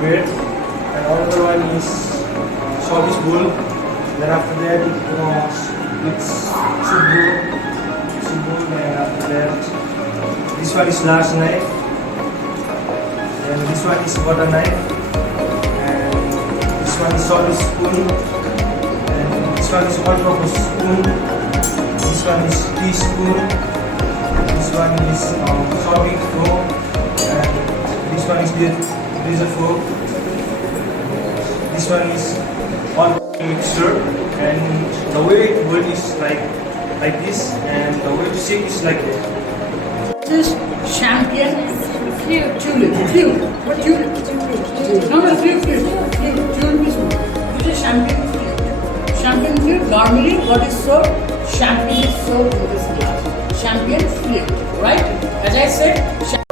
bread, and another one is Swedish bowl. Then after that it's soup bowl, and after that this one is large knife, and this one is butter knife, and this one is solid spoon, and this one is all-purpose spoon, this one is teaspoon, this one is serving fork, and this one is dessert fork, this one is all mixture, and the way it works is like this, and the way to shake is like that. This champagne tulip. What tulip? No, tulip is this is champagne tulip. Champagne tulip, normally what is served? Champagne is served in this glass. Champagne tulip, right? As I said,